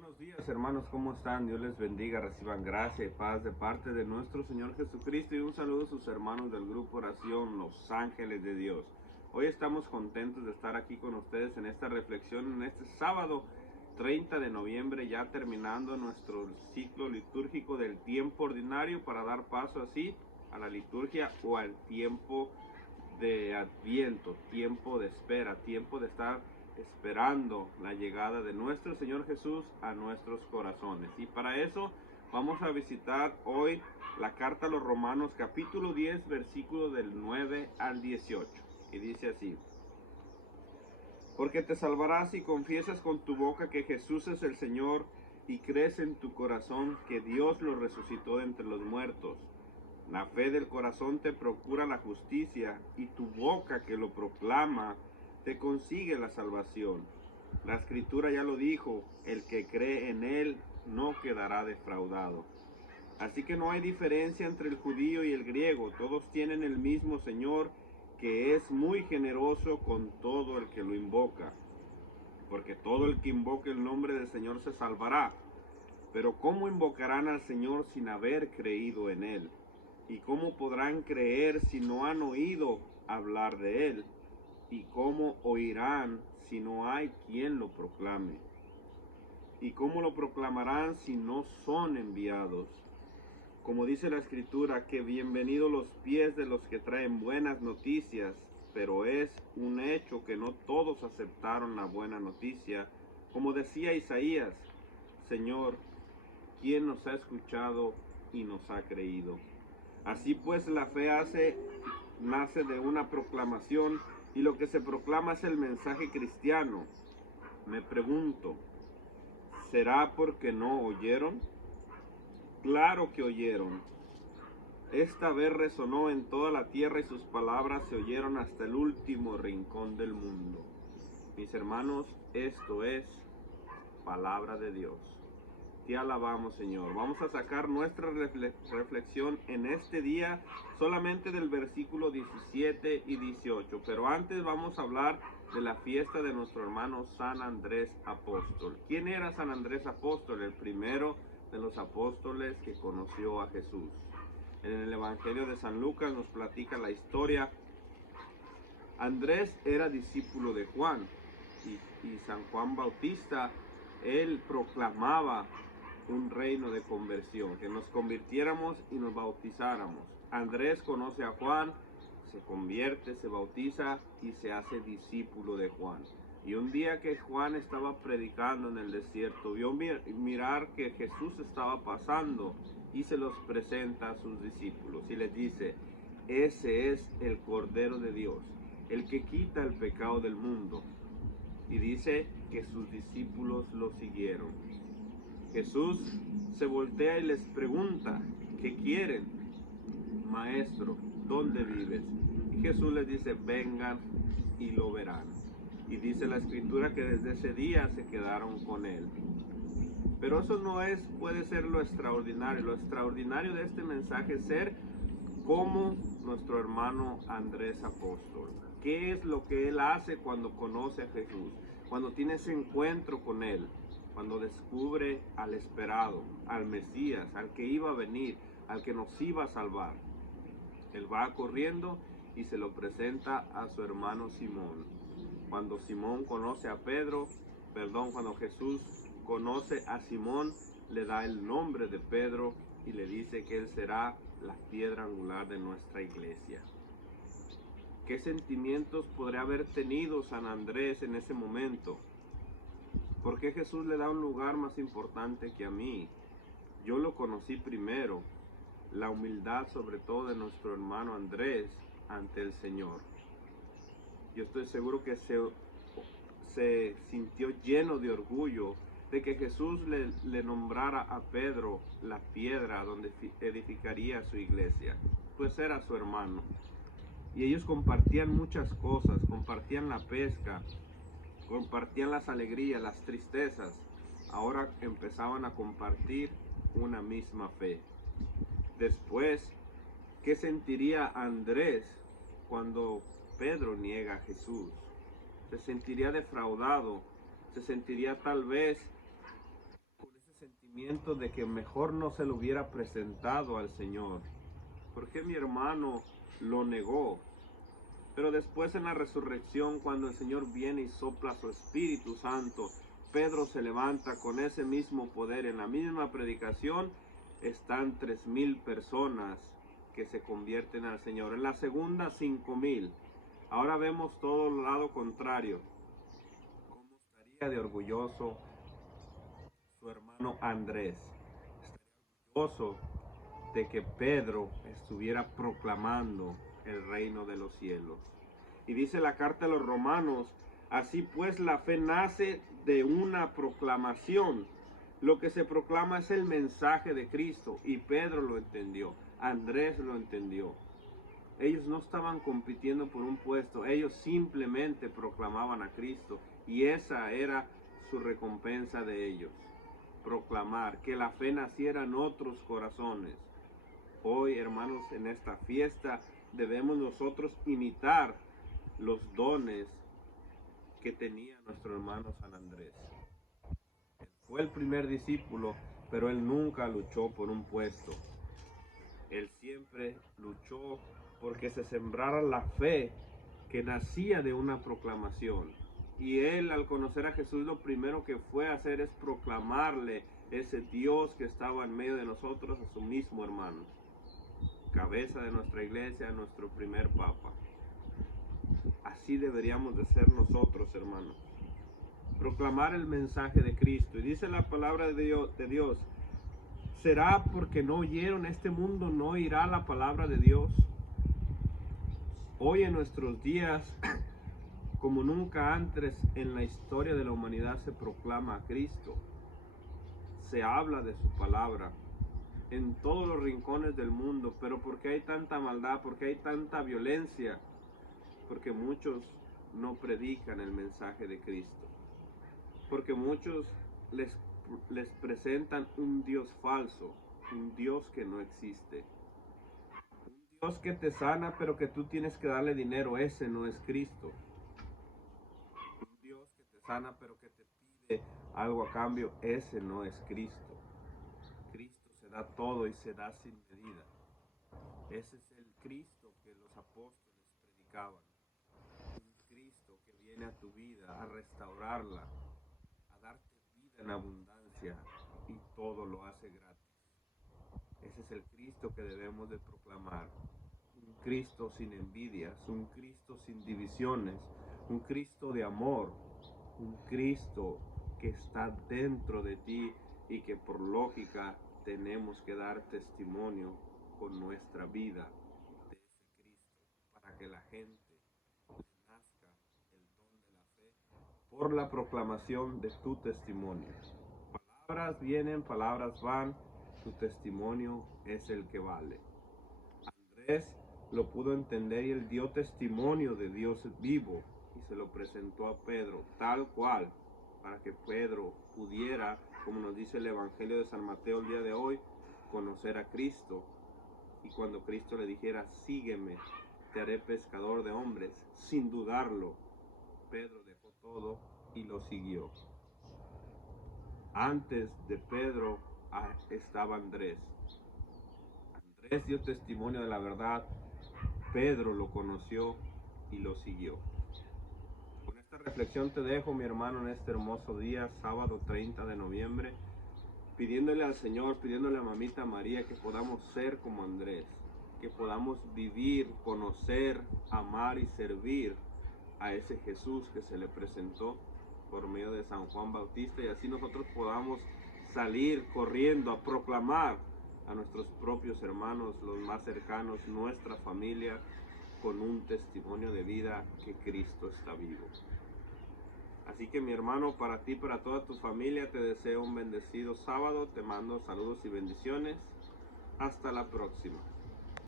Buenos días, hermanos, ¿cómo están? Dios les bendiga, reciban gracia y paz de parte de nuestro Señor Jesucristo, y un saludo a sus hermanos del grupo Oración Los Ángeles de Dios. Hoy estamos contentos de estar aquí con ustedes en esta reflexión, en este sábado 30 de noviembre, ya terminando nuestro ciclo litúrgico del tiempo ordinario, para dar paso así a la liturgia o al tiempo de Adviento, tiempo de espera, tiempo de estar esperando la llegada de nuestro Señor Jesús a nuestros corazones. Y para eso vamos a visitar hoy la carta a los Romanos, capítulo 10, versículo del 9 al 18. Y dice así: porque te salvarás si confiesas con tu boca que Jesús es el Señor y crees en tu corazón que Dios lo resucitó de entre los muertos. La fe del corazón te procura la justicia, y tu boca que lo proclama te consigue la salvación. La Escritura ya lo dijo: el que cree en Él no quedará defraudado. Así que no hay diferencia entre el judío y el griego, todos tienen el mismo Señor, que es muy generoso con todo el que lo invoca. Porque todo el que invoque el nombre del Señor se salvará. Pero ¿cómo invocarán al Señor sin haber creído en Él? ¿Y cómo podrán creer si no han oído hablar de Él? ¿Y cómo oirán si no hay quien lo proclame? ¿Y cómo lo proclamarán si no son enviados? Como dice la Escritura, que bienvenidos los pies de los que traen buenas noticias, pero es un hecho que no todos aceptaron la buena noticia. Como decía Isaías: Señor, ¿quién nos ha escuchado y nos ha creído? Así pues, la fe nace de una proclamación, y lo que se proclama es el mensaje cristiano. Me pregunto, ¿será porque no oyeron? Claro que oyeron. Esta vez resonó en toda la tierra, y sus palabras se oyeron hasta el último rincón del mundo. Mis hermanos, esto es palabra de Dios. Te alabamos, Señor. Vamos a sacar nuestra reflexión en este día solamente del versículo 17 y 18. Pero antes vamos a hablar de la fiesta de nuestro hermano San Andrés Apóstol. ¿Quién era San Andrés Apóstol? El primero de los apóstoles que conoció a Jesús. En el Evangelio de San Lucas nos platica la historia. Andrés era discípulo de Juan, y San Juan Bautista, él proclamaba un reino de conversión, que nos convirtiéramos y nos bautizáramos. Andrés conoce a Juan, se convierte, se bautiza y se hace discípulo de Juan. Y un día que Juan estaba predicando en el desierto, vio mirar que Jesús estaba pasando, y se los presenta a sus discípulos y les dice: ese es el Cordero de Dios, el que quita el pecado del mundo. Y dice que sus discípulos lo siguieron. Jesús se voltea y les pregunta: ¿qué quieren? Maestro, ¿dónde vives? Y Jesús les dice: vengan y lo verán. Y dice la Escritura que desde ese día se quedaron con él. Pero eso no puede ser lo extraordinario. Lo extraordinario de este mensaje es ser como nuestro hermano Andrés Apóstol. ¿Qué es lo que él hace cuando conoce a Jesús? Cuando tiene ese encuentro con él, cuando descubre al esperado, al Mesías, al que iba a venir, al que nos iba a salvar. Él va corriendo y se lo presenta a su hermano Simón. Cuando Simón conoce a cuando Jesús conoce a Simón, le da el nombre de Pedro y le dice que él será la piedra angular de nuestra iglesia. ¿Qué sentimientos podría haber tenido San Andrés en ese momento? ¿Por qué Jesús le da un lugar más importante que a mí? Yo lo conocí primero. La humildad, sobre todo, de nuestro hermano Andrés ante el Señor. Yo estoy seguro que se sintió lleno de orgullo de que Jesús le nombrara a Pedro la piedra donde edificaría su iglesia, pues era su hermano. Y ellos compartían muchas cosas, compartían la pesca, compartían las alegrías, las tristezas. Ahora empezaban a compartir una misma fe. Después, ¿qué sentiría Andrés cuando Pedro niega a Jesús? Se sentiría defraudado, se sentiría tal vez sentimiento de que mejor no se lo hubiera presentado al Señor. Porque mi hermano lo negó. Pero después en la resurrección, cuando el Señor viene y sopla su Espíritu Santo, Pedro se levanta con ese mismo poder. En la misma predicación están 3,000 personas que se convierten al Señor. En la segunda, 5,000. Ahora vemos todo el lado contrario. ¿Cómo estaría de orgulloso su hermano Andrés? Estaría orgulloso de que Pedro estuviera proclamando el reino de los cielos. Y dice la carta a los romanos: así pues la fe nace de una proclamación. Lo que se proclama es el mensaje de Cristo, y Pedro lo entendió, Andrés lo entendió. Ellos no estaban compitiendo por un puesto, ellos simplemente proclamaban a Cristo, y esa era su recompensa de ellos: proclamar, que la fe naciera en otros corazones. Hoy, hermanos, en esta fiesta debemos nosotros imitar los dones que tenía nuestro hermano San Andrés. Él fue el primer discípulo, pero él nunca luchó por un puesto. Él siempre luchó porque se sembrara la fe que nacía de una proclamación. Y él, al conocer a Jesús, lo primero que fue a hacer es proclamarle ese Dios que estaba en medio de nosotros a su mismo hermano, cabeza de nuestra iglesia, nuestro primer papa. Así deberíamos de ser nosotros, hermanos. Proclamar el mensaje de Cristo. Y dice la palabra de Dios: ¿será porque no oyeron? Este mundo no oirá la palabra de Dios. Hoy en nuestros días, como nunca antes en la historia de la humanidad, se proclama a Cristo. Se habla de su palabra en todos los rincones del mundo. Pero ¿por qué hay tanta maldad? ¿Por qué hay tanta violencia? Porque muchos no predican el mensaje de Cristo. Porque muchos les presentan un Dios falso, un Dios que no existe. Un Dios que te sana, pero que tú tienes que darle dinero. Ese no es Cristo. Un Dios que te sana, pero que te pide algo a cambio. Ese no es Cristo. Cristo se da todo y se da sin medida. Ese es el Cristo que los apóstoles predicaban. Un Cristo que viene a tu vida a restaurarla, a darte vida en abundancia, y todo lo hace gratis. Ese es el Cristo que debemos de proclamar. Un Cristo sin envidias, un Cristo sin divisiones, un Cristo de amor, un Cristo que está dentro de ti y que por lógica tenemos que dar testimonio con nuestra vida de ese Cristo, para que la gente le nazca el don de la fe por la proclamación de tu testimonio. Palabras vienen, palabras van, tu testimonio es el que vale. Andrés lo pudo entender y él dio testimonio de Dios vivo y se lo presentó a Pedro, tal cual, para que Pedro pudiera, como nos dice el Evangelio de San Mateo el día de hoy, conocer a Cristo. Y cuando Cristo le dijera: sígueme, te haré pescador de hombres, sin dudarlo, Pedro dejó todo y lo siguió. Antes de Pedro estaba Andrés. Andrés dio testimonio de la verdad, Pedro lo conoció y lo siguió. Con esta reflexión te dejo, mi hermano, en este hermoso día, sábado 30 de noviembre, pidiéndole al Señor, pidiéndole a Mamita María que podamos ser como Andrés, que podamos vivir, conocer, amar y servir a ese Jesús que se le presentó por medio de San Juan Bautista, y así nosotros podamos salir corriendo a proclamar a nuestros propios hermanos, los más cercanos, nuestra familia, con un testimonio de vida que Cristo está vivo. Así que, mi hermano, para ti, para toda tu familia, te deseo un bendecido sábado. Te mando saludos y bendiciones. Hasta la próxima.